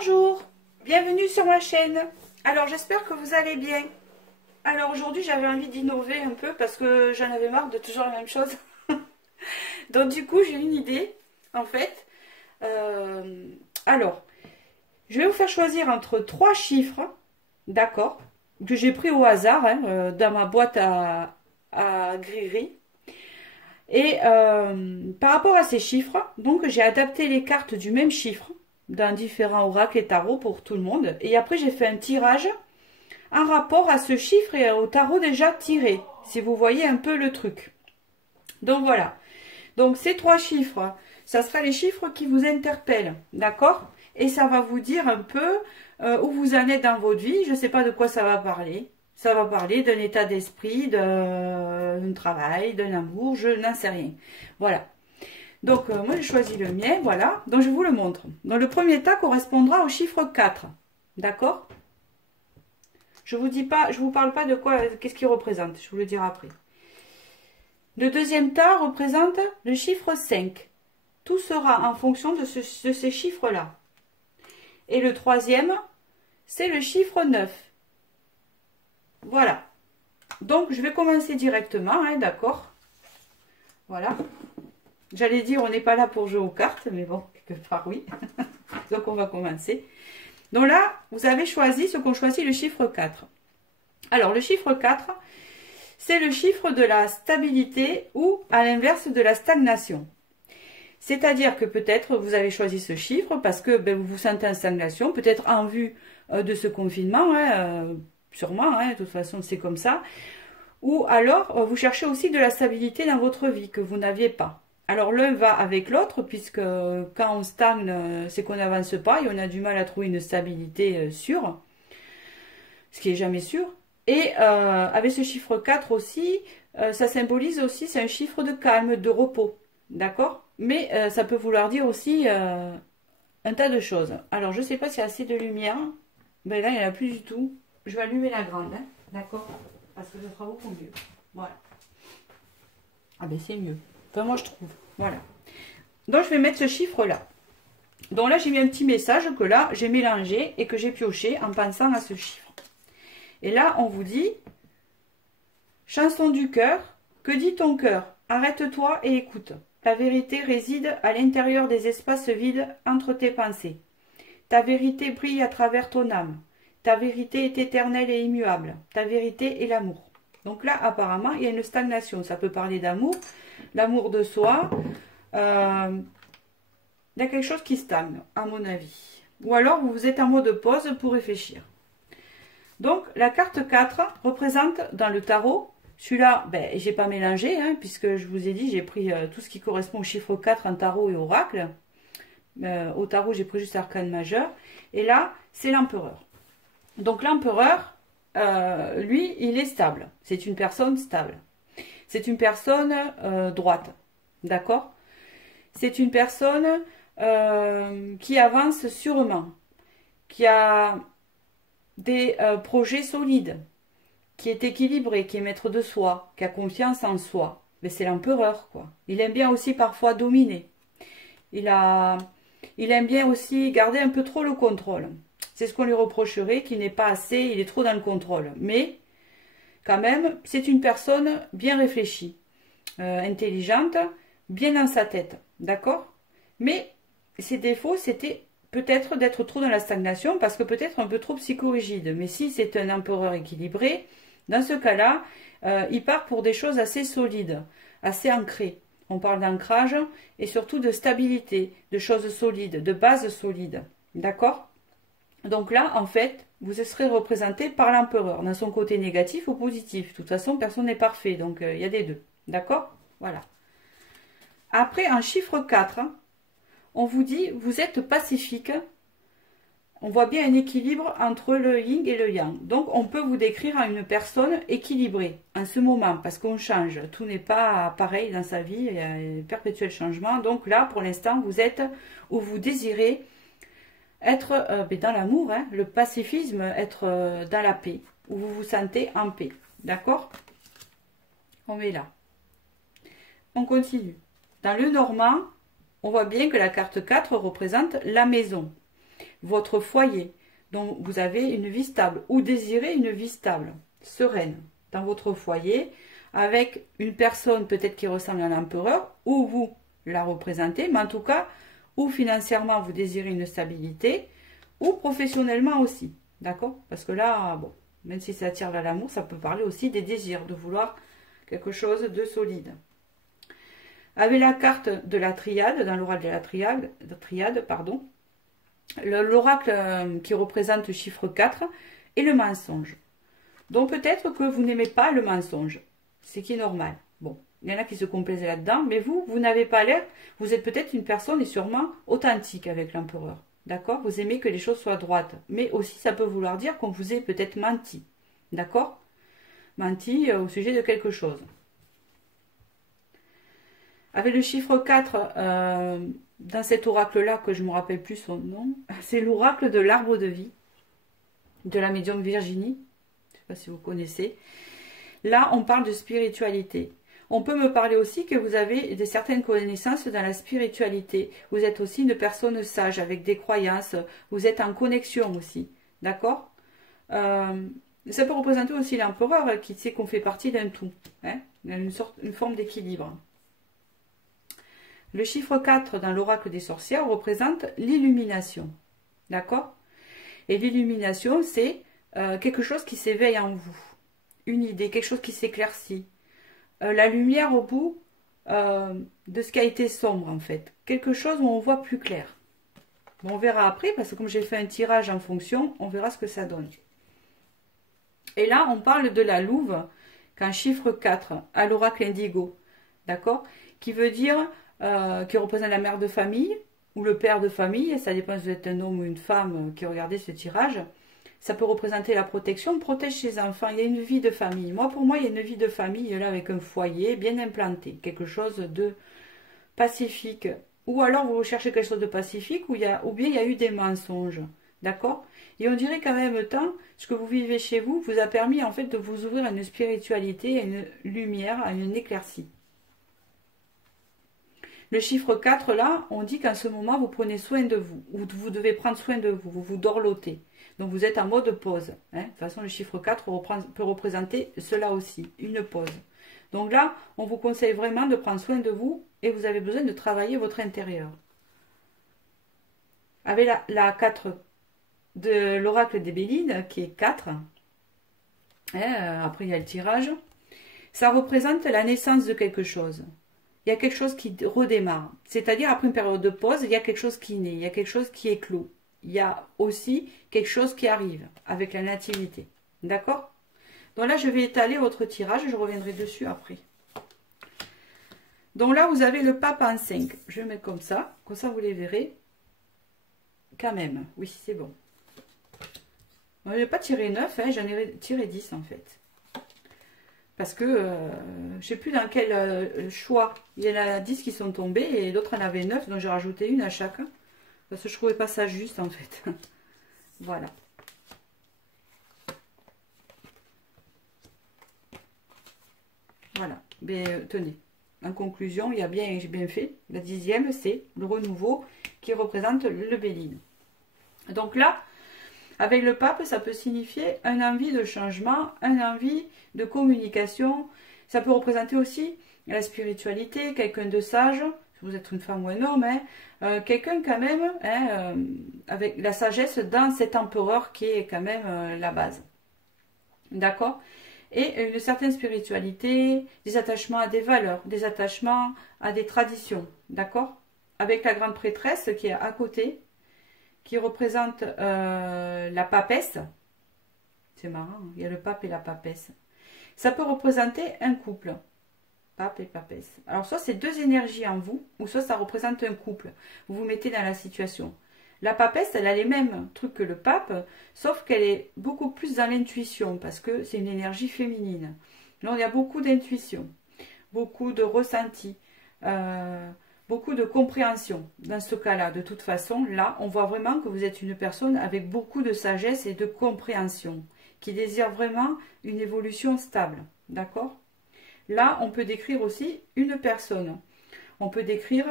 Bonjour, bienvenue sur ma chaîne. Alors j'espère que vous allez bien. Alors aujourd'hui j'avais envie d'innover un peu parce que j'en avais marre de toujours la même chose. Donc du coup j'ai une idée en fait. Alors je vais vous faire choisir entre trois chiffres, d'accord, que j'ai pris au hasard dans ma boîte à grillerie. Et par rapport à ces chiffres, donc j'ai adapté les cartes du même chiffre dans différents oracles et tarots pour tout le monde. Et après j'ai fait un tirage en rapport à ce chiffre et au tarot déjà tiré, si vous voyez un peu le truc. Donc voilà. Donc ces trois chiffres, ça sera les chiffres qui vous interpellent, d'accord? Et ça va vous dire un peu où vous en êtes dans votre vie. Je ne sais pas de quoi ça va parler. Ça va parler d'un état d'esprit, d'un travail, d'un amour, je n'en sais rien. Voilà. Donc moi j'ai choisi le mien, voilà. Donc je vous le montre. Donc le premier tas correspondra au chiffre 4. D'accord? Je vous dis pas, je vous parle pas de quoi, qu'est-ce qu'il représente, je vous le dirai après. Le deuxième tas représente le chiffre 5. Tout sera en fonction de ces chiffres-là. Et le troisième, c'est le chiffre 9. Voilà. Donc, je vais commencer directement, hein, d'accord? Voilà. J'allais dire, on n'est pas là pour jouer aux cartes, mais bon, quelque part, oui. Donc, on va commencer. Donc là, vous avez choisi, ceux qui ont choisi le chiffre 4. Alors, le chiffre 4, c'est le chiffre de la stabilité ou, à l'inverse, de la stagnation. C'est-à-dire que peut-être vous avez choisi ce chiffre parce que vous vous sentez en stagnation, peut-être en vue de ce confinement, hein, sûrement, hein, de toute façon c'est comme ça. Ou alors vous cherchez aussi de la stabilité dans votre vie que vous n'aviez pas. Alors l'un va avec l'autre puisque quand on stagne, c'est qu'on n'avance pas et on a du mal à trouver une stabilité sûre, ce qui est jamais sûr. Et avec ce chiffre 4 aussi, ça symbolise aussi, c'est un chiffre de calme, de repos, d'accord? Mais ça peut vouloir dire aussi un tas de choses. Alors je ne sais pas s'il y a assez de lumière. Ben là il n'y en a plus du tout. Je vais allumer la grande, hein, d'accord? Parce que ça sera beaucoup mieux. Voilà. Ah ben c'est mieux. Enfin moi je trouve. Voilà. Donc je vais mettre ce chiffre là. Donc là j'ai mis un petit message que là j'ai mélangé et que j'ai pioché en pensant à ce chiffre. Et là on vous dit, chanson du cœur, que dit ton cœur? Arrête-toi et écoute. Ta vérité réside à l'intérieur des espaces vides entre tes pensées. Ta vérité brille à travers ton âme. Ta vérité est éternelle et immuable. Ta vérité est l'amour. Donc là, apparemment, il y a une stagnation. Ça peut parler d'amour, l'amour de soi. Il y a quelque chose qui stagne, à mon avis. Ou alors, vous êtes en mode pause pour réfléchir. Donc, la carte 4 représente dans le tarot, celui-là, j'ai pas mélangé, hein, puisque je vous ai dit, j'ai pris tout ce qui correspond au chiffre 4 en tarot et oracle. Au tarot, j'ai pris juste arcane majeur. Et là, c'est l'empereur. Donc l'empereur, lui, il est stable. C'est une personne stable. C'est une personne droite. D'accord? C'est une personne qui avance sûrement. Qui a des projets solides. Qui est équilibré, qui est maître de soi. Qui a confiance en soi. Mais c'est l'empereur, quoi. Il aime bien aussi parfois dominer. Il aime bien aussi garder un peu trop le contrôle. C'est ce qu'on lui reprocherait, qu'il n'est pas assez, il est trop dans le contrôle. Mais, quand même, c'est une personne bien réfléchie, intelligente, bien dans sa tête. D'accord? Mais, ses défauts, c'était peut-être d'être trop dans la stagnation, parce que peut-être un peu trop psychorigide. Mais si c'est un empereur équilibré, dans ce cas-là, il part pour des choses assez solides, assez ancrées. On parle d'ancrage et surtout de stabilité, de choses solides, de bases solides. D'accord? Donc là, en fait, vous serez représenté par l'empereur, dans son côté négatif ou positif. De toute façon, personne n'est parfait, donc il y a des deux. D'accord? Voilà. Après, en chiffre 4, on vous dit, vous êtes pacifique. On voit bien un équilibre entre le yin et le yang. Donc, on peut vous décrire à une personne équilibrée en ce moment, parce qu'on change. Tout n'est pas pareil dans sa vie, il y a un perpétuel changement. Donc là, pour l'instant, vous êtes où vous désirez être dans l'amour, hein, le pacifisme, être dans la paix, où vous vous sentez en paix. D'accord? On met là. On continue. Dans le normand, on voit bien que la carte 4 représente la maison. votre foyer, dont vous avez une vie stable ou désirez une vie stable, sereine, dans votre foyer, avec une personne peut-être qui ressemble à l'empereur, ou vous la représentez, mais en tout cas, ou financièrement vous désirez une stabilité, ou professionnellement aussi, d'accord? Parce que là, bon, même si ça tire vers l'amour, ça peut parler aussi des désirs, de vouloir quelque chose de solide. Avec la carte de la triade, dans l'oracle de la triade, pardon, l'oracle qui représente le chiffre 4 et le mensonge. Donc peut-être que vous n'aimez pas le mensonge, ce qui est normal. Bon, il y en a qui se complaisent là-dedans, mais vous n'avez pas l'air, vous êtes peut-être une personne et sûrement authentique avec l'empereur. D'accord? Vous aimez que les choses soient droites, mais aussi ça peut vouloir dire qu'on vous ait peut-être menti. D'accord? Menti au sujet de quelque chose. Avec le chiffre 4, dans cet oracle-là, que je ne me rappelle plus son nom, c'est l'oracle de l'arbre de vie, de la médium Virginie. Je ne sais pas si vous connaissez. Là, on parle de spiritualité. On peut me parler aussi que vous avez certaines connaissances dans la spiritualité. Vous êtes aussi une personne sage, avec des croyances. Vous êtes en connexion aussi. D'accord? Ça peut représenter aussi l'empereur qui sait qu'on fait partie d'un tout. Hein? Il y a une forme d'équilibre. Le chiffre 4 dans l'oracle des sorcières représente l'illumination. D'accord? Et l'illumination, c'est quelque chose qui s'éveille en vous. Une idée, quelque chose qui s'éclaircit. La lumière au bout de ce qui a été sombre, en fait. Quelque chose où on voit plus clair. Bon, on verra après, parce que comme j'ai fait un tirage en fonction, on verra ce que ça donne. Et là, on parle de la louve, qu'un chiffre 4, à l'oracle indigo. D'accord? Qui veut dire... qui représente la mère de famille ou le père de famille, ça dépend si vous êtes un homme ou une femme qui regardez ce tirage. Ça peut représenter la protection, on protège ses enfants, il y a une vie de famille. Pour moi, il y a une vie de famille là avec un foyer bien implanté, quelque chose de pacifique. Ou alors vous recherchez quelque chose de pacifique ou bien il y a eu des mensonges. D'accord? Et on dirait qu'en même temps, ce que vous vivez chez vous vous a permis en fait de vous ouvrir à une spiritualité, à une lumière, à une éclaircie. Le chiffre 4, là, on dit qu'en ce moment, vous prenez soin de vous, ou vous devez prendre soin de vous, vous vous dorlotez. Donc, vous êtes en mode pause. Hein. De toute façon, le chiffre 4 peut représenter cela aussi, une pause. Donc là, on vous conseille vraiment de prendre soin de vous et vous avez besoin de travailler votre intérieur. Avec la 4 de l'oracle des Bélides, qui est 4, hein, après il y a le tirage, ça représente la naissance de quelque chose. Il y a quelque chose qui redémarre. C'est-à-dire, après une période de pause, il y a quelque chose qui naît, il y a quelque chose qui éclot. Il y a aussi quelque chose qui arrive avec la nativité. D'accord? Donc là, je vais étaler votre tirage, je reviendrai dessus après. Donc là, vous avez le pape en 5. Je vais le mettre comme ça vous les verrez. Quand même, oui, c'est bon. Je n'ai pas tiré 9, hein, j'en ai tiré 10 en fait. Parce que je ne sais plus dans quel choix. Il y en a 10 qui sont tombés et l'autre en avait 9, donc j'ai rajouté une à chaque. Parce que je ne trouvais pas ça juste en fait. Voilà. Voilà. Mais tenez, en conclusion, j'ai bien fait. La 10e, c'est le renouveau qui représente le Béline. Donc là, avec le pape, ça peut signifier un envie de changement, un envie de communication. Ça peut représenter aussi la spiritualité, quelqu'un de sage, si vous êtes une femme ou un homme, hein, quelqu'un quand même, hein, avec la sagesse dans cet empereur qui est quand même la base. D'accord? Et une certaine spiritualité, des attachements à des valeurs, des attachements à des traditions. D'accord? Avec la grande prêtresse qui est à côté, qui représente la papesse. C'est marrant, hein, il y a le pape et la papesse. Ça peut représenter un couple, pape et papesse. Alors soit c'est deux énergies en vous, ou soit ça représente un couple. Vous vous mettez dans la situation. La papesse, elle a les mêmes trucs que le pape, sauf qu'elle est beaucoup plus dans l'intuition, parce que c'est une énergie féminine. Là, il y a beaucoup d'intuition, beaucoup de ressenti, beaucoup de compréhension dans ce cas-là. De toute façon, là, on voit vraiment que vous êtes une personne avec beaucoup de sagesse et de compréhension, qui désire vraiment une évolution stable. D'accord? Là, on peut décrire aussi une personne. On peut décrire,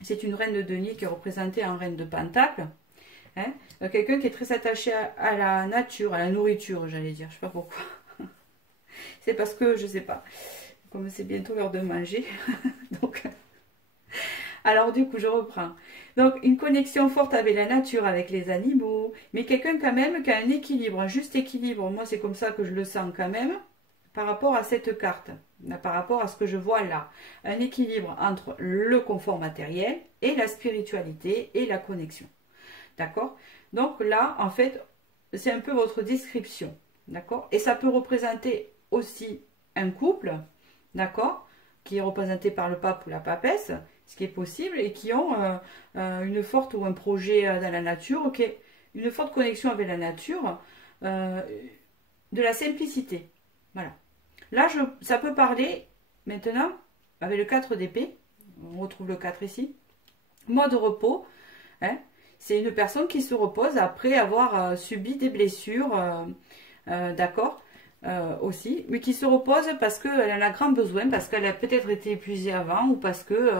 c'est une reine de denier qui est représentée en reine de pentacle. Hein? Quelqu'un qui est très attaché à la nature, à la nourriture, j'allais dire. Je sais pas pourquoi. C'est parce que, je sais pas, comme c'est bientôt l'heure de manger. Donc, alors du coup, je reprends. Donc, une connexion forte avec la nature, avec les animaux, mais quelqu'un quand même qui a un équilibre, un juste équilibre. Moi, c'est comme ça que je le sens quand même, par rapport à cette carte, par rapport à ce que je vois là. Un équilibre entre le confort matériel et la spiritualité et la connexion. D'accord? Donc là, en fait, c'est un peu votre description. D'accord? Et ça peut représenter aussi un couple, d'accord? Qui est représenté par le pape ou la papesse, ce qui est possible, et qui ont une forte ou un projet dans la nature, ok, une forte connexion avec la nature, de la simplicité. Voilà. Là, ça peut parler, maintenant, avec le 4 d'épée, on retrouve le 4 ici, mode repos, hein, c'est une personne qui se repose après avoir subi des blessures, d'accord, aussi, mais qui se repose parce qu'elle en a grand besoin, parce qu'elle a peut-être été épuisée avant, ou parce que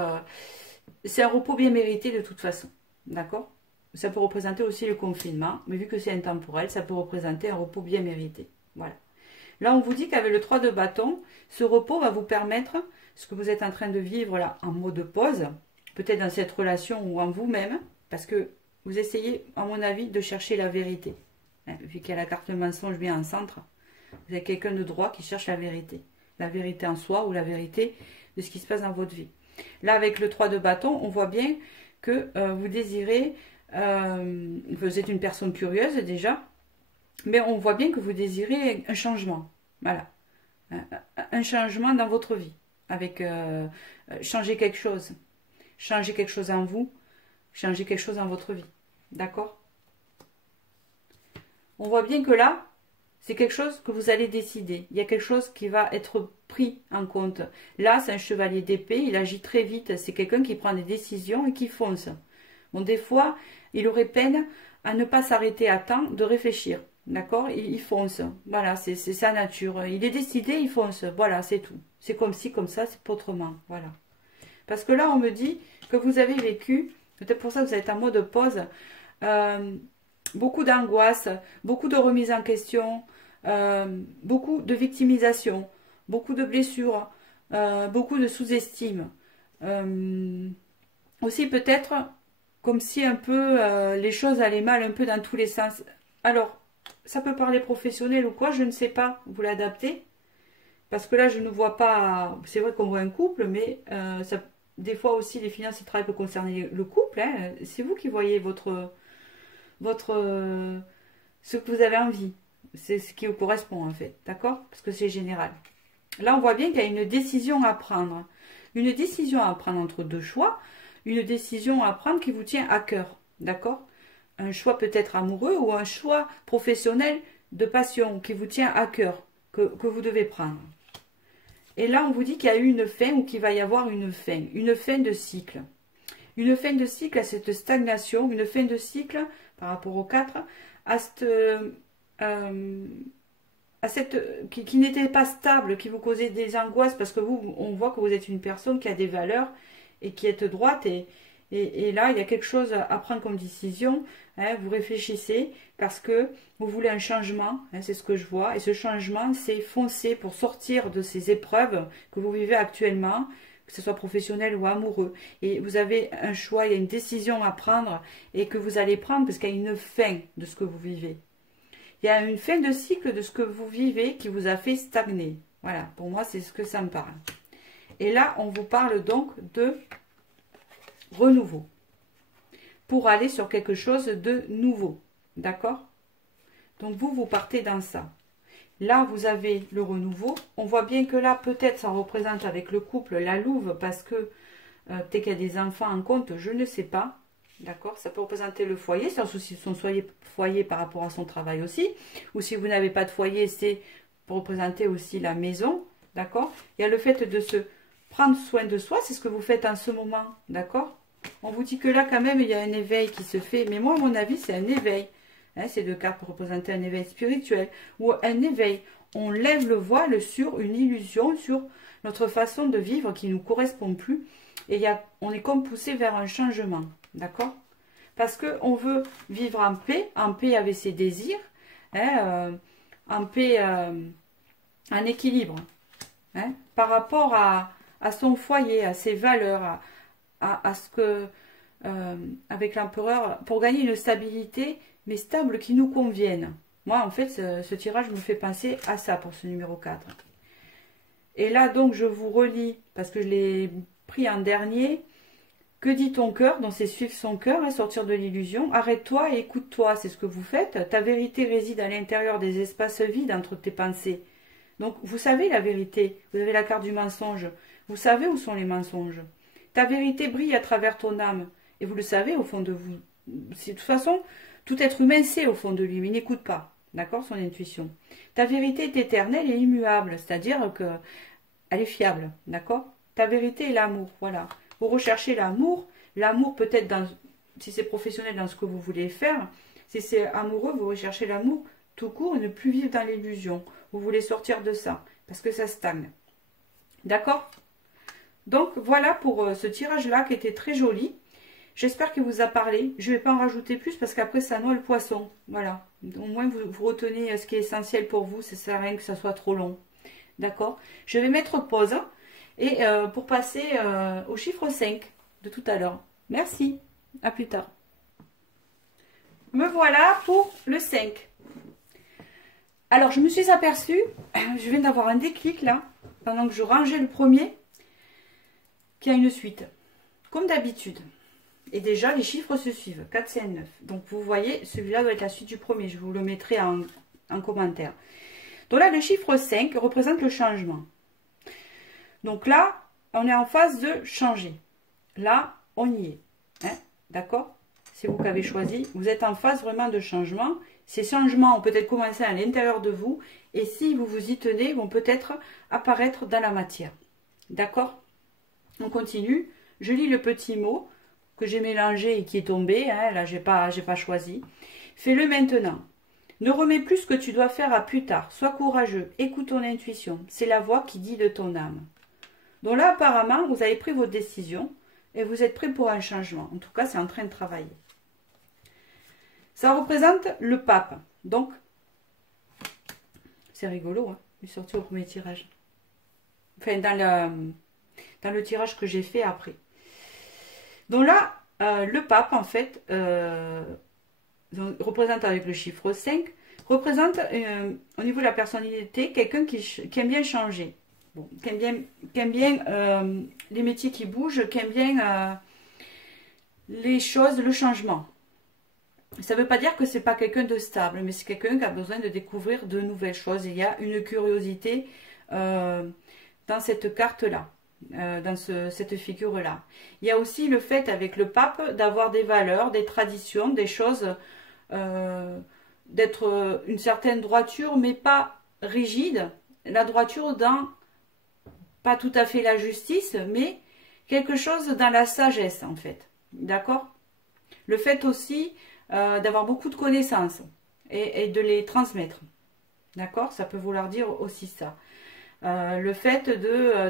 c'est un repos bien mérité de toute façon, d'accord. Ça peut représenter aussi le confinement, mais vu que c'est intemporel, ça peut représenter un repos bien mérité, voilà. Là, on vous dit qu'avec le 3 de bâton, ce repos va vous permettre, ce que vous êtes en train de vivre là, en mode pause, peut-être dans cette relation ou en vous-même, parce que vous essayez, à mon avis, de chercher la vérité. Hein, vu qu'il y a la carte mensonge bien en centre, vous avez quelqu'un de droit qui cherche la vérité. La vérité en soi ou la vérité de ce qui se passe dans votre vie. Là, avec le 3 de bâton, on voit bien que vous désirez, vous êtes une personne curieuse déjà, mais on voit bien que vous désirez un changement. Voilà. Un changement dans votre vie. Avec changer quelque chose. Changer quelque chose en vous. Changer quelque chose dans votre vie. D'accord? On voit bien que là, c'est quelque chose que vous allez décider. Il y a quelque chose qui va être pris en compte. Là, c'est un chevalier d'épée. Il agit très vite. C'est quelqu'un qui prend des décisions et qui fonce. Bon, des fois, il aurait peine à ne pas s'arrêter à temps de réfléchir. D'accord? Il fonce. Voilà, c'est sa nature. Il est décidé, il fonce. Voilà, c'est tout. C'est comme ci, comme ça, c'est pas autrement. Voilà. Parce que là, on me dit que vous avez vécu, peut-être pour ça que vous êtes en mode pause, beaucoup d'angoisse, beaucoup de remise en question, beaucoup de victimisation, beaucoup de blessures, beaucoup de sous-estime. Aussi peut-être comme si un peu les choses allaient mal un peu dans tous les sens. Alors, ça peut parler professionnel ou quoi, je ne sais pas, vous l'adaptez. Parce que là, je ne vois pas, c'est vrai qu'on voit un couple, mais ça, des fois aussi, les finances et le travail peuvent concerner le couple. Hein. C'est vous qui voyez ce que vous avez envie. C'est ce qui vous correspond en fait, d'accord? Parce que c'est général. Là, on voit bien qu'il y a une décision à prendre. Une décision à prendre entre deux choix. Une décision à prendre qui vous tient à cœur, d'accord? Un choix peut-être amoureux ou un choix professionnel de passion qui vous tient à cœur, que vous devez prendre. Et là, on vous dit qu'il y a eu une fin ou qu'il va y avoir une fin de cycle. Une fin de cycle à cette stagnation, une fin de cycle par rapport au 4, qui n'était pas stable, qui vous causait des angoisses, parce que vous, on voit que vous êtes une personne qui a des valeurs et qui est droite, et là, il y a quelque chose à prendre comme décision, hein, vous réfléchissez, parce que vous voulez un changement, hein, c'est ce que je vois, et ce changement, c'est foncer pour sortir de ces épreuves que vous vivez actuellement, que ce soit professionnel ou amoureux, et vous avez un choix, il y a une décision à prendre, et que vous allez prendre, parce qu'il y a une fin de ce que vous vivez. Il y a une fin de cycle de ce que vous vivez qui vous a fait stagner. Voilà, pour moi, c'est ce que ça me parle. Et là, on vous parle donc de renouveau. Pour aller sur quelque chose de nouveau. D'accord? Donc, vous partez dans ça. Là, vous avez le renouveau. On voit bien que là, peut-être, ça représente avec le couple la louve parce que peut-être qu'il y a des enfants en compte, je ne sais pas. D'accord? Ça peut représenter le foyer, c'est un souci de son foyer par rapport à son travail aussi. Ou si vous n'avez pas de foyer, c'est pour représenter aussi la maison. D'accord? Il y a le fait de se prendre soin de soi, c'est ce que vous faites en ce moment. D'accord? On vous dit que là, quand même, il y a un éveil qui se fait. Mais moi, à mon avis, c'est un éveil. Hein, c'est deux cartes pour représenter un éveil spirituel. Ou un éveil. On lève le voile sur une illusion, sur notre façon de vivre qui ne nous correspond plus. Et on est comme poussé vers un changement. D'accord? parce qu'on veut vivre en paix avec ses désirs, hein, en paix, en équilibre, hein, par rapport à son foyer, à ses valeurs, à ce que, avec l'empereur, pour gagner une stabilité, mais stable qui nous convienne. Moi, en fait, ce tirage me fait penser à ça pour ce numéro 4. Et là, donc, je vous relis, parce que je l'ai pris en dernier. Que dit ton cœur? Donc, c'est suivre son cœur, hein, sortir de l'illusion. Arrête-toi et écoute-toi, c'est ce que vous faites. Ta vérité réside à l'intérieur des espaces vides entre tes pensées. Donc, vous savez la vérité. Vous avez la carte du mensonge. Vous savez où sont les mensonges. Ta vérité brille à travers ton âme. Et vous le savez au fond de vous. De toute façon, tout être humain sait au fond de lui, mais il n'écoute pas. D'accord, son intuition. Ta vérité est éternelle et immuable, c'est-à-dire que elle est fiable. D'accord. Ta vérité est l'amour, voilà. Vous recherchez l'amour. L'amour peut-être, si c'est professionnel, dans ce que vous voulez faire. Si c'est amoureux, vous recherchez l'amour tout court et ne plus vivre dans l'illusion. Vous voulez sortir de ça, parce que ça stagne. D'accord? Donc, voilà pour ce tirage-là qui était très joli. J'espère qu'il vous a parlé. Je ne vais pas en rajouter plus, parce qu'après, ça noie le poisson. Voilà. Au moins, vous retenez ce qui est essentiel pour vous. Ça ne sert à rien que ça soit trop long. D'accord? Je vais mettre pause. Et pour passer au chiffre 5 de tout à l'heure. Merci, à plus tard. Me voilà pour le 5. Alors, je me suis aperçue, je viens d'avoir un déclic là, pendant que je rangeais le premier, qu'il y a une suite, comme d'habitude. Et déjà, les chiffres se suivent, 4, 5, 9. Donc, vous voyez, celui-là doit être la suite du premier, je vous le mettrai en commentaire. Donc là, le chiffre 5 représente le changement. Donc là, on est en phase de changer. Là, on y est. Hein, d'accord? C'est vous qui avez choisi. Vous êtes en phase vraiment de changement. Ces changements ont peut-être commencé à l'intérieur de vous. Et si vous vous y tenez, vont peut-être apparaître dans la matière. D'accord? On continue. Je lis le petit mot que j'ai mélangé et qui est tombé. Hein, là, j'ai pas choisi. Fais-le maintenant. Ne remets plus ce que tu dois faire à plus tard. Sois courageux. Écoute ton intuition. C'est la voix qui dit de ton âme. Donc là, apparemment, vous avez pris votre décision et vous êtes prêt pour un changement. En tout cas, c'est en train de travailler. Ça représente le pape. Donc, c'est rigolo, hein, il est sorti au premier tirage. Enfin, dans le tirage que j'ai fait après. Donc là, le pape, en fait, représente avec le chiffre 5, représente au niveau de la personnalité quelqu'un qui aime bien changer. Bon, qui aime bien les métiers qui bougent, qui aime bien les choses, le changement. Ça ne veut pas dire que c'est pas quelqu'un de stable, mais c'est quelqu'un qui a besoin de découvrir de nouvelles choses. Il y a une curiosité dans cette carte-là, dans cette figure-là. Il y a aussi le fait avec le pape d'avoir des valeurs, des traditions, des choses, d'être une certaine droiture, mais pas rigide. La droiture dans pas tout à fait la justice, mais quelque chose dans la sagesse, en fait. D'accord? Le fait aussi d'avoir beaucoup de connaissances et de les transmettre. D'accord? Ça peut vouloir dire aussi ça. Le fait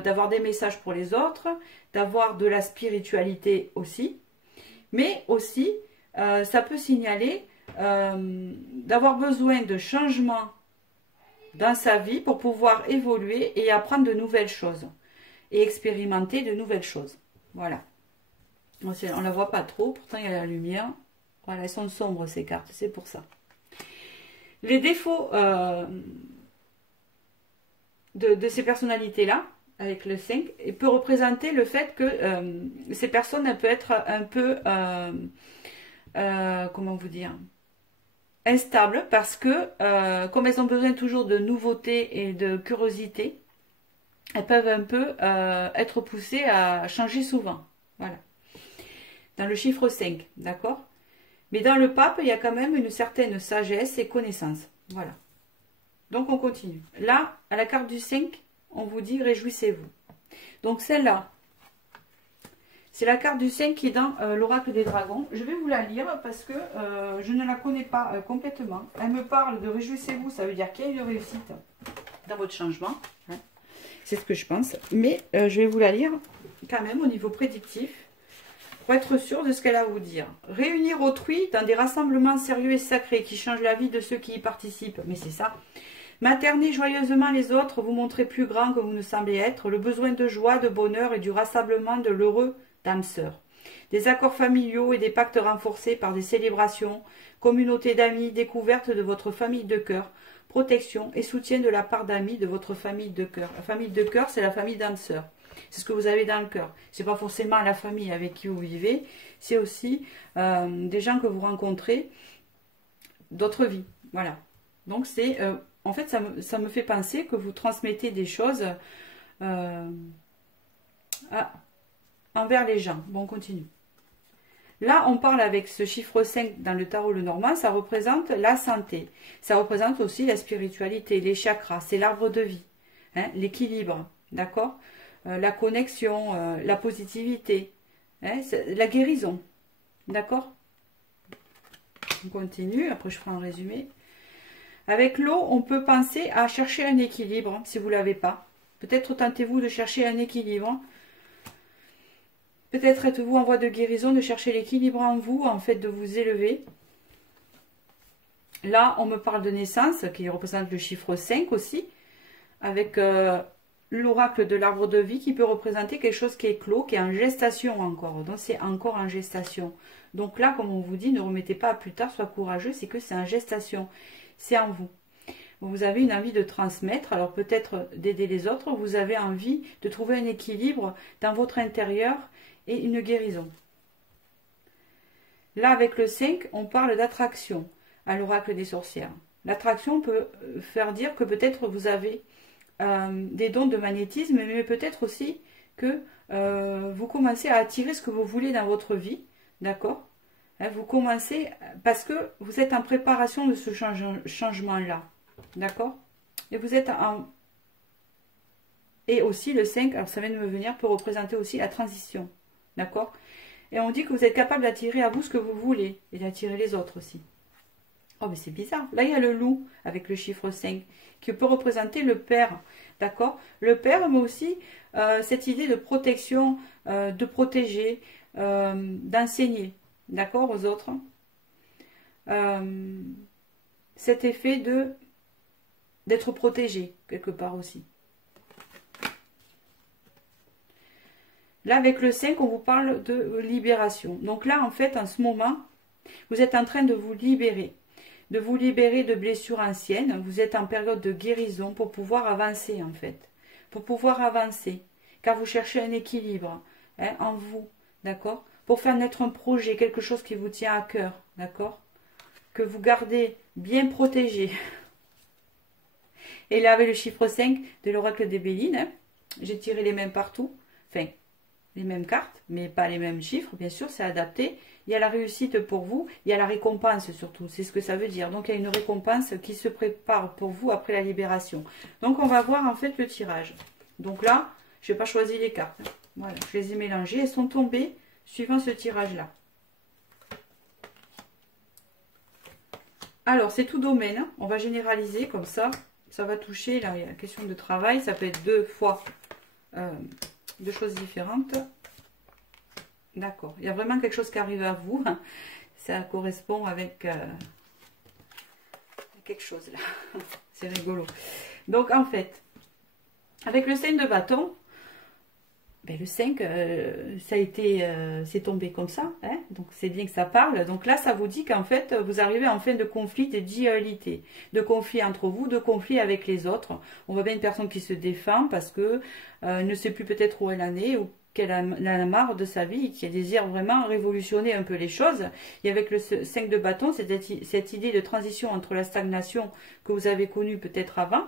d'avoir des messages pour les autres, d'avoir de la spiritualité aussi, mais aussi, ça peut signaler d'avoir besoin de changements dans sa vie pour pouvoir évoluer et apprendre de nouvelles choses et expérimenter de nouvelles choses. Voilà. On ne la voit pas trop, pourtant il y a la lumière. Voilà, elles sont sombres ces cartes, c'est pour ça. Les défauts de ces personnalités-là, avec le 5, et peut représenter le fait que ces personnes, elles peuvent être un peu, comment vous dire, instables, parce que comme elles ont besoin toujours de nouveautés et de curiosité, elles peuvent un peu être poussées à changer souvent. Voilà. Dans le chiffre 5, d'accord? Mais dans le pape, il y a quand même une certaine sagesse et connaissance. Voilà. Donc, on continue. Là, à la carte du 5, on vous dit « Réjouissez-vous ». Donc, celle-là, c'est la carte du 5 qui est dans l'oracle des dragons. Je vais vous la lire parce que je ne la connais pas complètement. Elle me parle de « Réjouissez-vous », ça veut dire qu'il y a une réussite dans votre changement. Hein. C'est ce que je pense. Mais je vais vous la lire quand même au niveau prédictif. pour être sûr de ce qu'elle a à vous dire. Réunir autrui dans des rassemblements sérieux et sacrés qui changent la vie de ceux qui y participent. Mais c'est ça. Materner joyeusement les autres, vous montrer plus grand que vous ne semblez être, le besoin de joie, de bonheur et du rassemblement de l'heureux d'âmes sœurs. Des accords familiaux et des pactes renforcés par des célébrations, communauté d'amis, découverte de votre famille de cœur, protection et soutien de la part d'amis de votre famille de cœur. La famille de cœur, c'est la famille d'âmes sœurs. C'est ce que vous avez dans le cœur. C'est pas forcément la famille avec qui vous vivez, c'est aussi des gens que vous rencontrez d'autres vies. Voilà. Donc c'est, en fait, ça me fait penser que vous transmettez des choses envers les gens. Bon, on continue. Là, on parle avec ce chiffre 5 dans le tarot Lenormand, ça représente la santé. Ça représente aussi la spiritualité, les chakras, c'est l'arbre de vie, hein, l'équilibre, d'accord, la connexion, la positivité, hein, la guérison, d'accord. On continue, après je ferai un résumé. Avec l'eau, on peut penser à chercher un équilibre, si vous ne l'avez pas. Peut-être tentez-vous de chercher un équilibre. Peut-être êtes-vous en voie de guérison, de chercher l'équilibre en vous, en fait, de vous élever. Là, on me parle de naissance, qui représente le chiffre 5 aussi, avec l'oracle de l'arbre de vie, qui peut représenter quelque chose qui est clos, qui est en gestation encore. Donc, c'est encore en gestation. Donc là, comme on vous dit, ne remettez pas à plus tard, sois courageux, c'est que c'est en gestation. C'est en vous. Vous avez une envie de transmettre, alors peut-être d'aider les autres, vous avez envie de trouver un équilibre dans votre intérieur, et une guérison. Là, avec le 5, on parle d'attraction à l'oracle des sorcières. L'attraction peut faire dire que peut-être vous avez des dons de magnétisme, mais peut-être aussi que vous commencez à attirer ce que vous voulez dans votre vie, d'accord? Vous commencez, parce que vous êtes en préparation de ce changement-là, d'accord? Et vous êtes en... Et aussi le 5, alors ça vient de me venir, peut représenter aussi la transition. D'accord? Et on dit que vous êtes capable d'attirer à vous ce que vous voulez. Et d'attirer les autres aussi. Oh, mais c'est bizarre. Là, il y a le loup avec le chiffre 5 qui peut représenter le père. D'accord? Le père, mais aussi cette idée de protection, de protéger, d'enseigner. D'accord? Aux autres. Cet effet d'être protégé, quelque part aussi. Là, avec le 5, on vous parle de libération. Donc là, en fait, en ce moment, vous êtes en train de vous libérer de blessures anciennes. Vous êtes en période de guérison pour pouvoir avancer, en fait. Pour pouvoir avancer. Car vous cherchez un équilibre hein, en vous, d'accord? Pour faire naître un projet, quelque chose qui vous tient à cœur, d'accord? Que vous gardez bien protégé. Et là, avec le chiffre 5 de l'oracle des Bélines, hein, j'ai tiré les mêmes partout. Enfin, les mêmes cartes, mais pas les mêmes chiffres, bien sûr, c'est adapté. Il y a la réussite pour vous, il y a la récompense surtout, c'est ce que ça veut dire. Donc il y a une récompense qui se prépare pour vous après la libération. Donc on va voir en fait le tirage. Donc là, je n'ai pas choisi les cartes. Voilà, je les ai mélangées, elles sont tombées suivant ce tirage-là. Alors c'est tout domaine, on va généraliser comme ça. Ça va toucher, là il y a la question de travail, ça peut être deux fois... deux choses différentes. D'accord. Il y a vraiment quelque chose qui arrive à vous. Ça correspond avec quelque chose là. C'est rigolo. Donc en fait, avec le 5 de bâton, ben, le 5, ça a été, c'est tombé comme ça. Hein, donc c'est bien que ça parle. Donc là, ça vous dit qu'en fait, vous arrivez en fin de conflit de dualité. De conflit entre vous, de conflit avec les autres. On voit bien une personne qui se défend parce que ne sait plus peut-être où elle en est ou qu'elle a marre de sa vie, qui désire vraiment révolutionner un peu les choses. Et avec le 5 de bâton, cette idée de transition entre la stagnation que vous avez connue peut-être avant,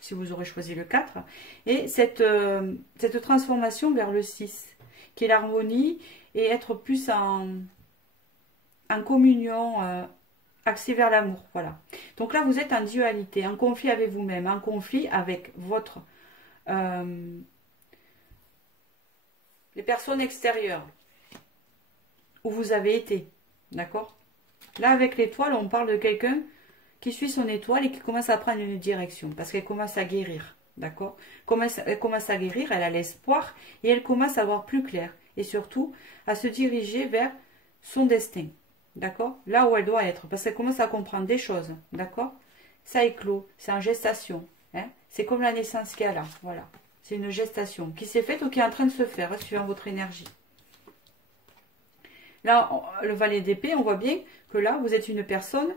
si vous aurez choisi le 4, et cette transformation vers le 6, qui est l'harmonie et être plus en communion, axé vers l'amour. Voilà. Donc là, vous êtes en dualité, en conflit avec vous-même, en conflit avec votre... les personnes extérieures où vous avez été. D'accord? Là, avec l'étoile, on parle de quelqu'un qui suit son étoile et qui commence à prendre une direction, parce qu'elle commence à guérir, d'accord? Elle commence à guérir, elle a l'espoir, et elle commence à voir plus clair. et surtout à se diriger vers son destin. D'accord? Là où elle doit être. Parce qu'elle commence à comprendre des choses. D'accord? Ça éclot. C'est en gestation. Hein? C'est comme la naissance qu'il y a là. Voilà. C'est une gestation qui s'est faite ou qui est en train de se faire, hein, suivant votre énergie. Là, le valet d'épée, on voit bien que là, vous êtes une personne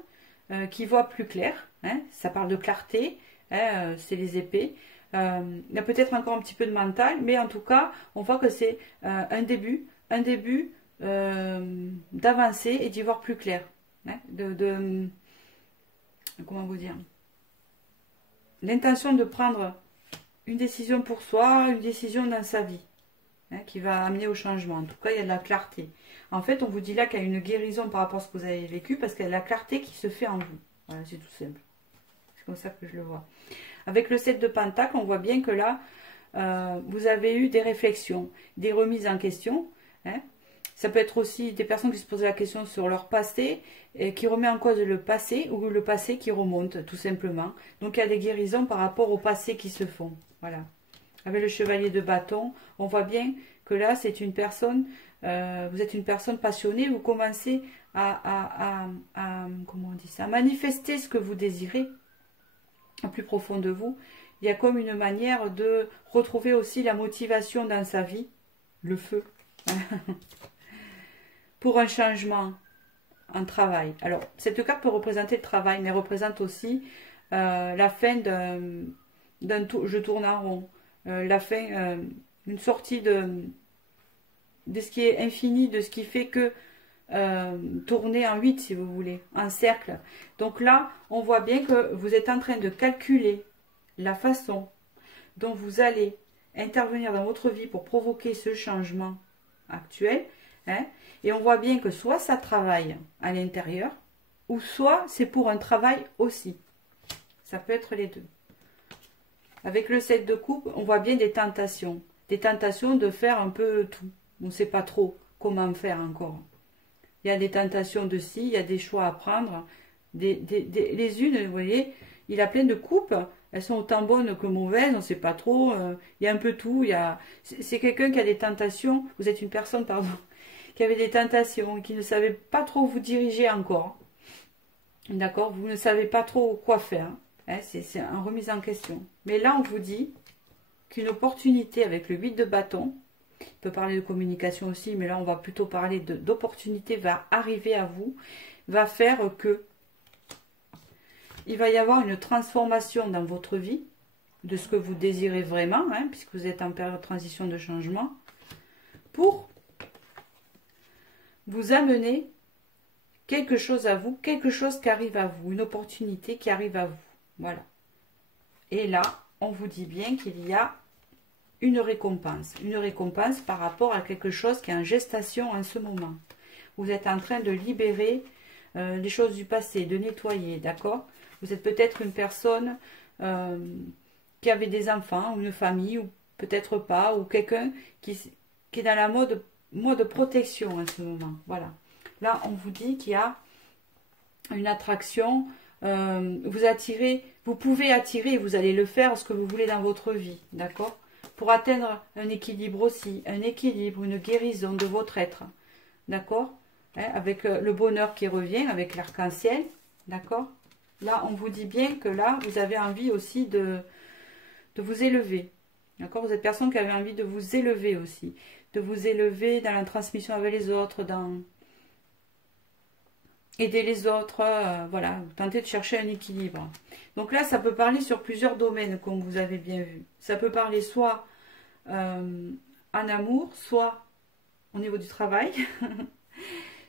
qui voit plus clair. Hein? Ça parle de clarté. Hein? C'est les épées. Il y a peut-être encore un petit peu de mental. Mais en tout cas, on voit que c'est un début. Un début d'avancer et d'y voir plus clair, hein, comment vous dire, l'intention de prendre une décision pour soi, une décision dans sa vie, hein, qui va amener au changement. En tout cas, il y a de la clarté. En fait, on vous dit là qu'il y a une guérison par rapport à ce que vous avez vécu, parce qu'il y a de la clarté qui se fait en vous. Voilà, c'est tout simple. C'est comme ça que je le vois. Avec le 7 de Pentacle, on voit bien que là, vous avez eu des réflexions, des remises en question, hein. Ça peut être aussi des personnes qui se posent la question sur leur passé, et qui remet en cause le passé, ou le passé qui remonte, tout simplement. Donc il y a des guérisons par rapport au passé qui se font. Voilà. Avec le chevalier de bâton, on voit bien que là, c'est une personne, vous êtes une personne passionnée, vous commencez comment on dit ça, à manifester ce que vous désirez, au plus profond de vous. Il y a comme une manière de retrouver aussi la motivation dans sa vie, le feu. Pour un changement, un travail. Alors, cette carte peut représenter le travail, mais représente aussi la fin d'un tour, je tourne en rond, la fin, une sortie de ce qui est infini, de ce qui fait que tourner en 8, si vous voulez, en cercle. Donc là, on voit bien que vous êtes en train de calculer la façon dont vous allez intervenir dans votre vie pour provoquer ce changement actuel, hein, et on voit bien que soit ça travaille à l'intérieur, ou soit c'est pour un travail aussi. Ça peut être les deux. Avec le 7 de coupe, on voit bien des tentations. Des tentations de faire un peu tout. On ne sait pas trop comment faire encore. Il y a des tentations de ci, il y a des choix à prendre. Les unes, vous voyez, il a plein de coupes. Elles sont autant bonnes que mauvaises, on ne sait pas trop. Il y a un peu tout. C'est quelqu'un qui a des tentations. Vous êtes une personne, pardon, qui avait des tentations, qui ne savait pas trop vous diriger encore. D'accord? Vous ne savez pas trop quoi faire. Hein? C'est une remise en question. Mais là, on vous dit qu'une opportunité avec le 8 de bâton, on peut parler de communication aussi, mais là, on va plutôt parler d'opportunité, va arriver à vous, va faire que il va y avoir une transformation dans votre vie, de ce que vous désirez vraiment, hein, puisque vous êtes en période de transition de changement, pour vous amener quelque chose à vous, quelque chose qui arrive à vous, une opportunité qui arrive à vous. Voilà. Et là, on vous dit bien qu'il y a une récompense par rapport à quelque chose qui est en gestation en ce moment. Vous êtes en train de libérer les choses du passé, de nettoyer, d'accord? Vous êtes peut-être une personne qui avait des enfants, ou une famille, ou peut-être pas, ou quelqu'un qui est dans la mode protection en ce moment. Voilà. Là, on vous dit qu'il y a une attraction. Vous attirez, vous pouvez attirer, vous allez le faire, ce que vous voulez dans votre vie, d'accord? Pour atteindre un équilibre aussi, un équilibre, une guérison de votre être, d'accord? Hein, avec le bonheur qui revient, avec l'arc-en-ciel, d'accord? Là, on vous dit bien que là, vous avez envie aussi de vous élever, d'accord? Vous êtes personne qui avait envie de vous élever aussi, de vous élever dans la transmission avec les autres, dans aider les autres, voilà, tenter de chercher un équilibre. Donc là, ça peut parler sur plusieurs domaines, comme vous avez bien vu. Ça peut parler soit en amour, soit au niveau du travail,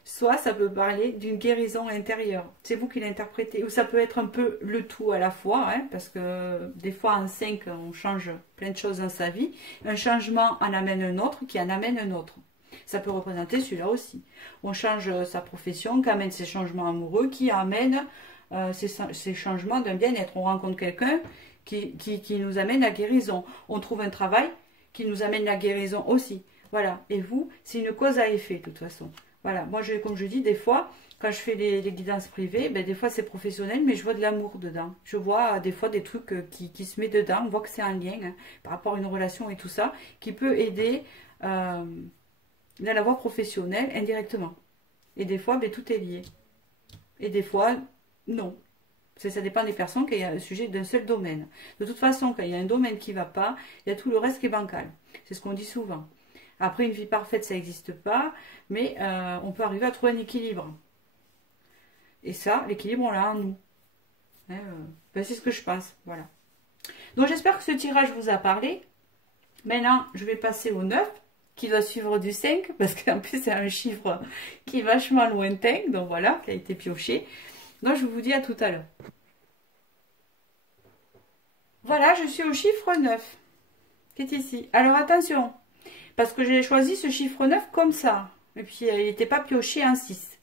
soit ça peut parler d'une guérison intérieure. C'est vous qui l'interprétez. Ou ça peut être un peu le tout à la fois, hein, parce que des fois en 5, on change plein de choses dans sa vie. Un changement en amène un autre, qui en amène un autre. Ça peut représenter celui-là aussi. On change sa profession, qui amène ses changements amoureux, qui amène ces changements d'un bien-être. On rencontre quelqu'un qui nous amène la guérison. On trouve un travail qui nous amène la guérison aussi. Voilà. Et vous, c'est une cause à effet, de toute façon. Voilà. Moi, comme je dis, des fois, quand je fais les guidances privées, ben, des fois c'est professionnel, mais je vois de l'amour dedans. Je vois des fois des trucs qui se mettent dedans. On voit que c'est un lien, hein, par rapport à une relation et tout ça, qui peut aider dans la voie professionnelle indirectement. Et des fois, ben, tout est lié. Et des fois, non. Ça dépend des personnes qui ont le sujet d'un seul domaine. De toute façon, quand il y a un domaine qui ne va pas, il y a tout le reste qui est bancal. C'est ce qu'on dit souvent. Après, une vie parfaite, ça n'existe pas, mais on peut arriver à trouver un équilibre. Et ça, l'équilibre, on l'a en nous. Hein, ben, c'est ce que je pense. Voilà. Donc, j'espère que ce tirage vous a parlé. Maintenant, je vais passer au 9, qui doit suivre du 5, parce qu'en plus, c'est un chiffre qui est vachement lointain. Donc, voilà, qui a été pioché. Donc, je vous dis à tout à l'heure. Voilà, je suis au chiffre 9, qui est ici. Alors, attention, parce que j'ai choisi ce chiffre 9 comme ça. Et puis, il n'était pas pioché en 6.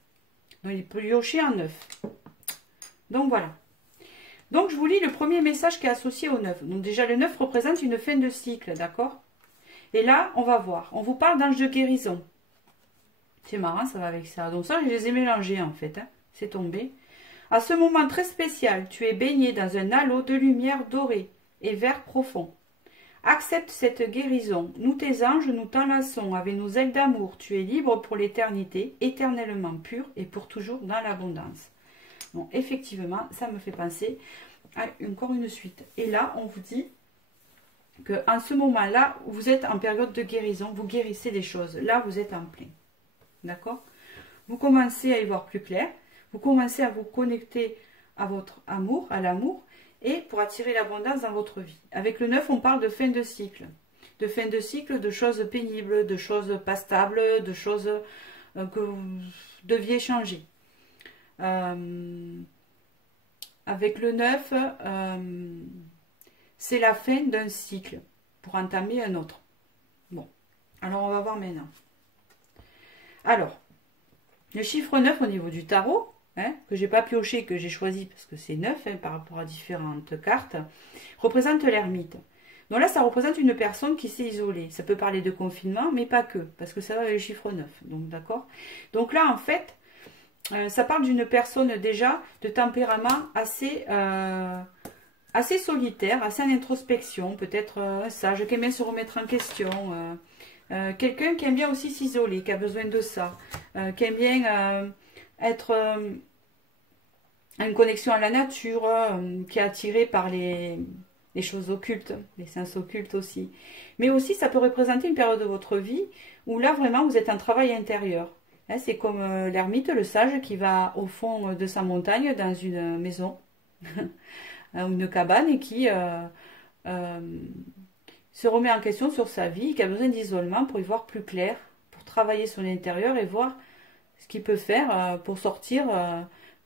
Donc, il est pioché en 9. Donc, voilà. Donc, je vous lis le premier message qui est associé au 9. Donc, déjà, le 9 représente une fin de cycle, d'accord? Et là, on va voir. On vous parle d'ange de guérison. C'est marrant, ça va avec ça. Donc, ça, je les ai mélangés, en fait. Hein. C'est tombé. À ce moment très spécial, tu es baigné dans un halo de lumière dorée et vert profond. Accepte cette guérison. Nous, tes anges, nous t'enlaçons avec nos ailes d'amour. Tu es libre pour l'éternité, éternellement pur et pour toujours dans l'abondance. Donc, effectivement, ça me fait penser à encore une suite. Et là, on vous dit qu'en ce moment-là, vous êtes en période de guérison, vous guérissez des choses. Là, vous êtes en plein. D'accord? Vous commencez à y voir plus clair. Vous commencez à vous connecter à votre amour, à l'amour, et pour attirer l'abondance dans votre vie. Avec le 9, on parle de fin de cycle. De fin de cycle, de choses pénibles, de choses pas stables, de choses que vous deviez changer. Avec le 9, c'est la fin d'un cycle pour entamer un autre. Bon, alors on va voir maintenant. Alors, le chiffre 9 au niveau du tarot, hein, que j'ai pas pioché, que j'ai choisi parce que c'est 9 hein, par rapport à différentes cartes, représente l'ermite. Donc là, ça représente une personne qui s'est isolée. Ça peut parler de confinement, mais pas que, parce que ça va avec le chiffre 9. Donc d'accord. Donc là, en fait, ça parle d'une personne déjà de tempérament assez solitaire, assez en introspection, peut-être sage, qui aime bien se remettre en question. Quelqu'un qui aime bien aussi s'isoler, qui a besoin de ça, qui aime bien être en connexion à la nature, qui est attiré par les choses occultes, les sens occultes aussi. Mais aussi, ça peut représenter une période de votre vie où là, vraiment, vous êtes en travail intérieur. Hein, c'est comme l'ermite, le sage, qui va au fond de sa montagne, dans une maison, ou une cabane, et qui se remet en question sur sa vie, qui a besoin d'isolement pour y voir plus clair, pour travailler son intérieur et voir ce qu'il peut faire pour sortir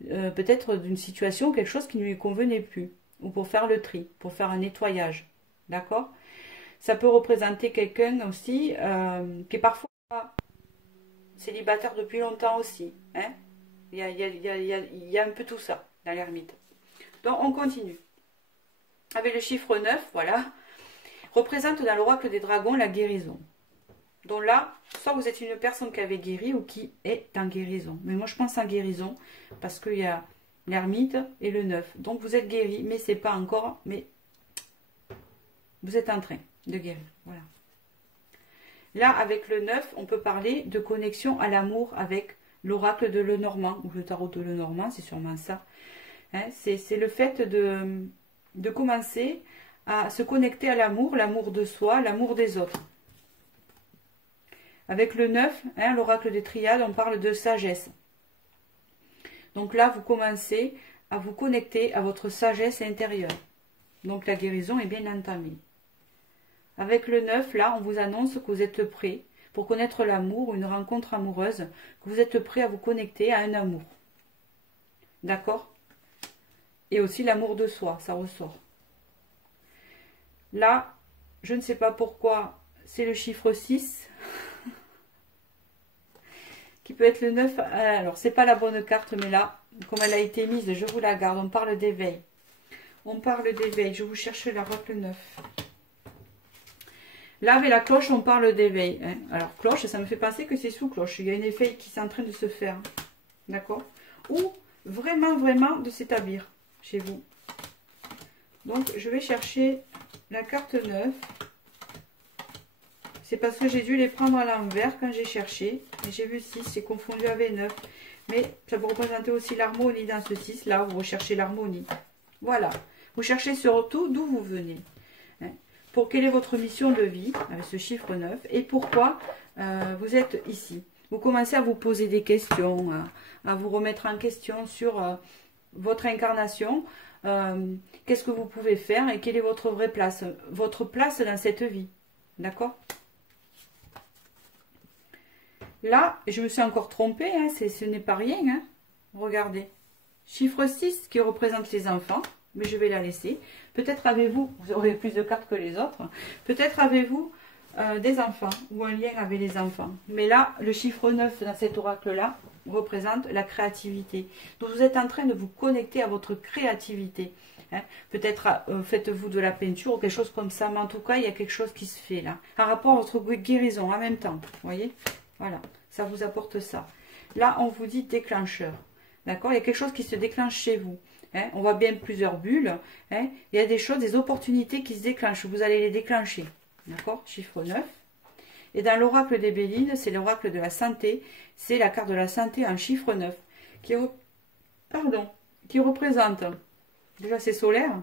peut-être d'une situation, quelque chose qui ne lui convenait plus, ou pour faire le tri, pour faire un nettoyage. D'accord? Ça peut représenter quelqu'un aussi qui est parfois célibataire depuis longtemps aussi. Hein? Il y a un peu tout ça dans l'ermite. Donc on continue. Avec le chiffre 9, voilà, représente dans l'oracle des dragons la guérison. Donc là, soit vous êtes une personne qui avait guéri ou qui est en guérison. Mais moi je pense en guérison parce qu'il y a l'ermite et le 9. Donc vous êtes guéri, mais c'est pas encore, mais vous êtes en train de guérir. Voilà. Là, avec le 9, on peut parler de connexion à l'amour avec l'oracle de Lenormand, ou le tarot de Lenormand, c'est sûrement ça. Hein, c'est le fait de commencer à se connecter à l'amour, l'amour de soi, l'amour des autres. Avec le 9, hein, l'oracle des triades, on parle de sagesse. Donc là, vous commencez à vous connecter à votre sagesse intérieure. Donc la guérison est bien entamée. Avec le 9, là, on vous annonce que vous êtes prêt pour connaître l'amour ou une rencontre amoureuse, que vous êtes prêt à vous connecter à un amour. D'accord? Et aussi l'amour de soi, ça ressort. Là, je ne sais pas pourquoi, c'est le chiffre 6, qui peut être le 9. Alors, c'est pas la bonne carte, mais là, comme elle a été mise, je vous la garde. On parle d'éveil. On parle d'éveil. Je vous cherche l'oracle 9. Là, avec la cloche, on parle d'éveil. Hein. Alors, cloche, ça me fait penser que c'est sous cloche. Il y a une éveil qui est en train de se faire. D'accord? Ou vraiment, vraiment de s'établir chez vous. Donc, je vais chercher la carte 9. C'est parce que j'ai dû les prendre à l'envers quand j'ai cherché. Et j'ai vu 6, c'est confondu avec 9. Mais ça peut représenter aussi l'harmonie dans ce 6. Là, vous recherchez l'harmonie. Voilà. Vous cherchez surtout d'où vous venez. Hein. Pour quelle est votre mission de vie avec ce chiffre 9. Et pourquoi vous êtes ici. Vous commencez à vous poser des questions, à vous remettre en question sur votre incarnation. Qu'est-ce que vous pouvez faire et quelle est votre vraie place. Votre place dans cette vie. D'accord? Là, je me suis encore trompée, hein, ce n'est pas rien. Hein. Regardez. Chiffre 6 qui représente les enfants, mais je vais la laisser. Peut-être avez-vous, vous aurez plus de cartes que les autres, peut-être avez-vous des enfants ou un lien avec les enfants. Mais là, le chiffre 9 dans cet oracle-là représente la créativité. Donc vous êtes en train de vous connecter à votre créativité. Hein. Peut-être faites-vous de la peinture ou quelque chose comme ça, mais en tout cas, il y a quelque chose qui se fait là. Par rapport à votre guérison en même temps, vous voyez? Voilà, ça vous apporte ça. Là, on vous dit déclencheur. D'accord? Il y a quelque chose qui se déclenche chez vous. Hein? On voit bien plusieurs bulles. Hein? Il y a des choses, des opportunités qui se déclenchent. Vous allez les déclencher. D'accord? Chiffre 9. Et dans l'oracle des Bélines, c'est l'oracle de la santé. C'est la carte de la santé en chiffre 9. Qui représente, déjà c'est solaire,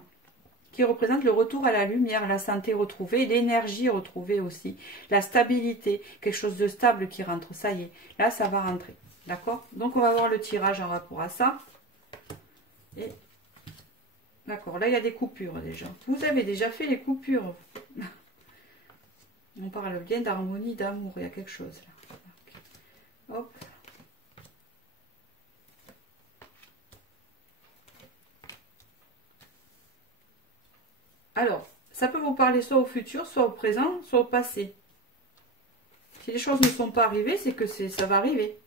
qui représente le retour à la lumière, la santé retrouvée, l'énergie retrouvée aussi, la stabilité, quelque chose de stable qui rentre, ça y est, là ça va rentrer, d'accord? Donc on va voir le tirage en rapport à ça. Et d'accord, là il y a des coupures déjà. Vous avez déjà fait les coupures. On parle bien d'harmonie, d'amour, il y a quelque chose là. Okay. Hop. Alors, ça peut vous parler soit au futur, soit au présent, soit au passé. Si les choses ne sont pas arrivées, c'est que ça va arriver.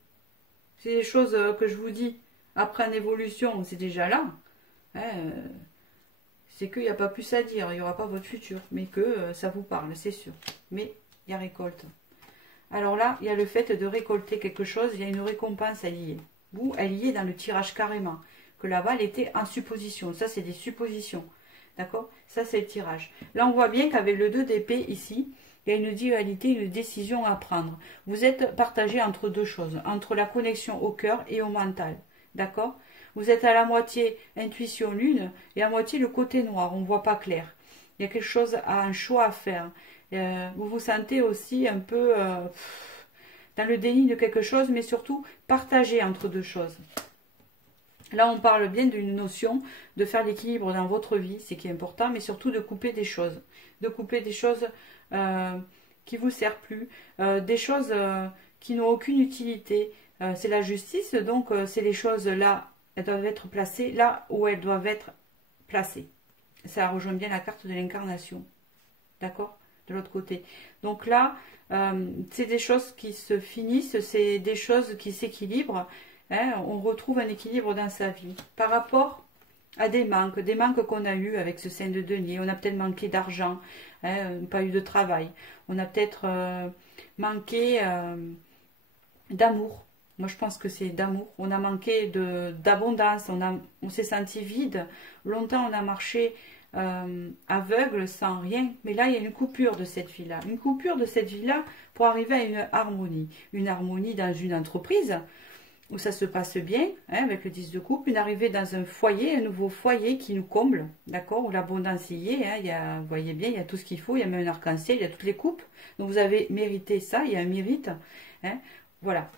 Si les choses que je vous dis après une évolution, c'est déjà là, hein, c'est qu'il n'y a pas plus à dire, il n'y aura pas votre futur, mais que ça vous parle, c'est sûr. Mais il y a récolte. Alors là, il y a le fait de récolter quelque chose, il y a une récompense à lier. Vous, elle y est dans le tirage carrément. Que là-bas, elle était en supposition. Ça, c'est des suppositions. D'accord? Ça, c'est le tirage. Là, on voit bien qu'avec le 2 d'épée ici, il y a une dualité, une décision à prendre. Vous êtes partagé entre deux choses, entre la connexion au cœur et au mental. D'accord? Vous êtes à la moitié intuition lune et à moitié le côté noir. On ne voit pas clair. Il y a quelque chose, un choix à faire. Vous vous sentez aussi un peu dans le déni de quelque chose, mais surtout partagé entre deux choses. Là, on parle bien d'une notion de faire l'équilibre dans votre vie, c'est qui est important, mais surtout de couper des choses. De couper des choses qui ne vous servent plus, des choses qui n'ont aucune utilité. C'est la justice, donc c'est les choses là, elles doivent être placées là où elles doivent être placées. Ça rejoint bien la carte de l'incarnation. D'accord? De l'autre côté. Donc là, c'est des choses qui se finissent, c'est des choses qui s'équilibrent. Hein, on retrouve un équilibre dans sa vie. Par rapport à des manques qu'on a eu avec ce sein de denier. On a peut-être manqué d'argent, hein, pas eu de travail. On a peut-être manqué d'amour. Moi, je pense que c'est d'amour. On a manqué d'abondance. On s'est senti vide. Longtemps, on a marché aveugle, sans rien. Mais là, il y a une coupure de cette vie-là. Une coupure de cette vie-là pour arriver à une harmonie. Une harmonie dans une entreprise où ça se passe bien, hein, avec le 10 de coupe, une arrivée dans un foyer, un nouveau foyer qui nous comble, d'accord, où l'abondance y est, hein, vous voyez bien, il y a tout ce qu'il faut, il y a même un arc-en-ciel, il y a toutes les coupes, donc vous avez mérité ça, il y a un mérite, hein, voilà.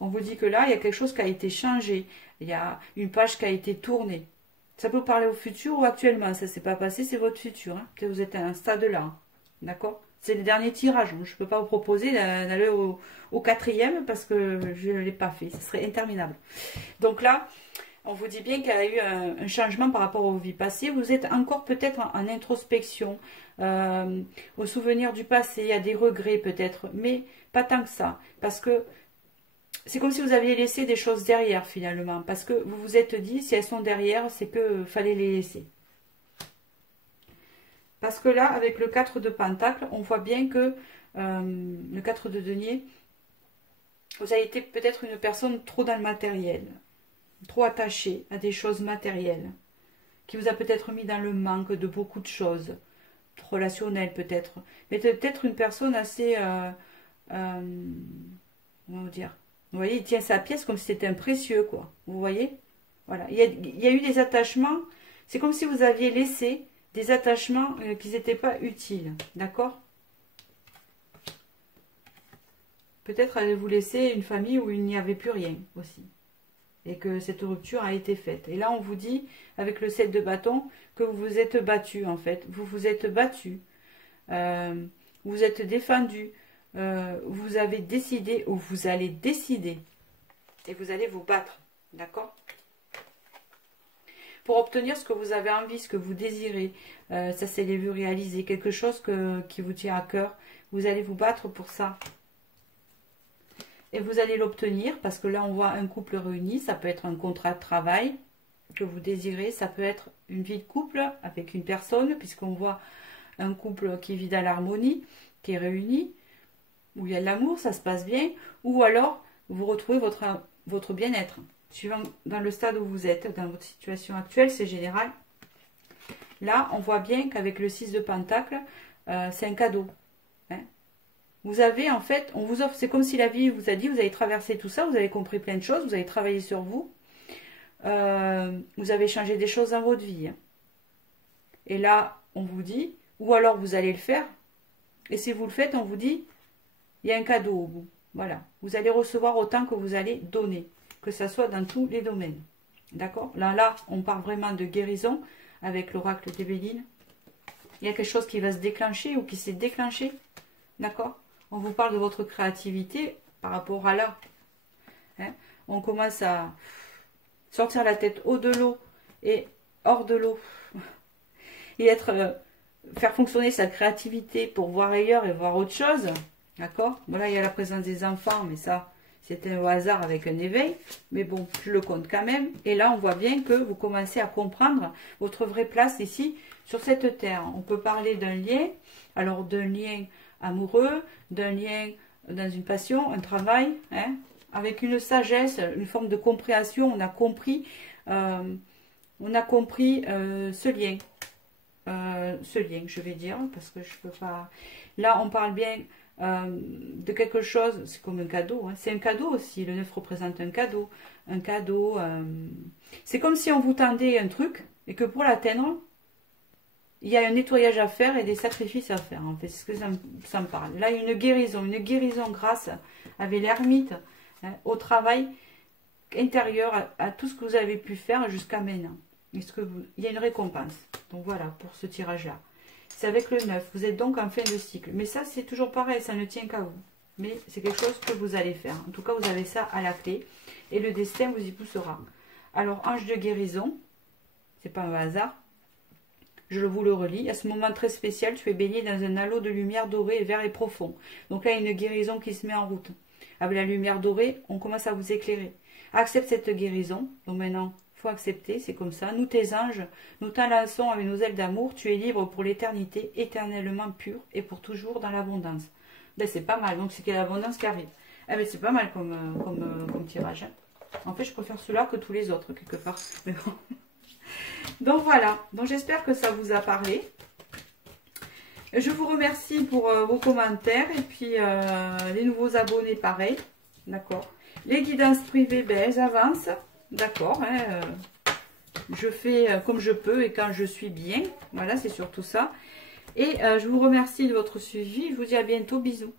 On vous dit que là, il y a quelque chose qui a été changé, il y a une page qui a été tournée. Ça peut parler au futur ou actuellement, ça ne s'est pas passé, c'est votre futur, hein. Peut-être vous êtes à un stade là, hein, d'accord. C'est le dernier tirage, je ne peux pas vous proposer d'aller au quatrième parce que je ne l'ai pas fait, ce serait interminable. Donc là, on vous dit bien qu'il y a eu un changement par rapport aux vies passées. Vous êtes encore peut-être en introspection, au souvenir du passé, il y a des regrets peut-être, mais pas tant que ça. Parce que c'est comme si vous aviez laissé des choses derrière finalement. Parce que vous vous êtes dit, si elles sont derrière, c'est qu'il fallait les laisser. Parce que là, avec le 4 de Pentacle, on voit bien que le 4 de denier, vous avez été peut-être une personne trop dans le matériel, trop attachée à des choses matérielles, qui vous a peut-être mis dans le manque de beaucoup de choses, relationnel peut-être. Mais peut-être une personne assez... comment dire? Vous voyez, il tient sa pièce comme si c'était un précieux, quoi. Vous voyez? Voilà. Il y a eu des attachements. C'est comme si vous aviez laissé des attachements qui n'étaient pas utiles. D'accord? Peut-être allez-vous laisser une famille où il n'y avait plus rien aussi. Et que cette rupture a été faite. Et là, on vous dit, avec le 7 de bâton, que vous vous êtes battu, en fait. Vous vous êtes battu. Vous êtes défendu. Vous avez décidé, ou vous allez décider. Et vous allez vous battre. D'accord? Pour obtenir ce que vous avez envie, ce que vous désirez. Ça, c'est les vues réalisées. Quelque chose qui vous tient à cœur. Vous allez vous battre pour ça. Et vous allez l'obtenir parce que là, on voit un couple réuni. Ça peut être un contrat de travail que vous désirez. Ça peut être une vie de couple avec une personne, puisqu'on voit un couple qui vit dans l'harmonie, qui est réuni, où il y a de l'amour, ça se passe bien. Ou alors, vous retrouvez votre bien-être. Suivant dans le stade où vous êtes, dans votre situation actuelle, c'est général. Là, on voit bien qu'avec le 6 de Pentacle, c'est un cadeau. Hein. Vous avez, en fait, on vous offre, c'est comme si la vie vous a dit, vous avez traversé tout ça, vous avez compris plein de choses, vous avez travaillé sur vous, vous avez changé des choses dans votre vie. Et là, on vous dit, ou alors vous allez le faire, et si vous le faites, on vous dit, il y a un cadeau au bout. Voilà, vous allez recevoir autant que vous allez donner, que ça soit dans tous les domaines. D'accord? Là, on parle vraiment de guérison avec l'oracle d'Évéline. Il y a quelque chose qui va se déclencher ou qui s'est déclenché. D'accord? On vous parle de votre créativité par rapport à là. Hein? On commence à sortir la tête haut de l'eau et hors de l'eau. Et faire fonctionner sa créativité pour voir ailleurs et voir autre chose. D'accord? Voilà, il y a la présence des enfants, mais ça, c'était au hasard avec un éveil. Mais bon, je le compte quand même. Et là, on voit bien que vous commencez à comprendre votre vraie place ici, sur cette terre. On peut parler d'un lien, alors d'un lien amoureux, d'un lien dans une passion, un travail, hein, avec une sagesse, une forme de compréhension. On a compris ce lien. Je vais dire, parce que je peux pas... Là, on parle bien de quelque chose, c'est comme un cadeau, hein. C'est un cadeau aussi, le 9 représente un cadeau. C'est comme si on vous tendait un truc, et que pour l'atteindre, il y a un nettoyage à faire et des sacrifices à faire, en fait, c'est ce que ça me parle. Là, il y a une guérison grâce avec l'ermite, hein, au travail intérieur, à tout ce que vous avez pu faire jusqu'à maintenant. Il y a une récompense. Donc voilà, pour ce tirage-là. C'est avec le 9. Vous êtes donc en fin de cycle. Mais ça, c'est toujours pareil. Ça ne tient qu'à vous. Mais c'est quelque chose que vous allez faire. En tout cas, vous avez ça à la clé. Et le destin vous y poussera. Alors, ange de guérison. C'est pas un hasard. Je vous le relis. À ce moment très spécial, tu es baigné dans un halo de lumière dorée, vert et profond. Donc là, il y a une guérison qui se met en route. Avec la lumière dorée, on commence à vous éclairer. Accepte cette guérison. Donc maintenant... faut accepter, c'est comme ça. Nous, tes anges, nous t'enlaçons avec nos ailes d'amour. Tu es libre pour l'éternité, éternellement pur et pour toujours dans l'abondance. Ben, c'est pas mal. Donc, c'est qu'il y a l'abondance qui arrive. Eh ben, c'est pas mal comme tirage. Hein. En fait, je préfère celui-là que tous les autres, quelque part. Mais bon. Donc, voilà. Donc, j'espère que ça vous a parlé. Je vous remercie pour vos commentaires. Et puis, les nouveaux abonnés, pareil. D'accord. Les guidances privées, ben, elles avancent. D'accord, hein, je fais comme je peux et quand je suis bien. Voilà, c'est surtout ça. Et je vous remercie de votre suivi. Je vous dis à bientôt. Bisous.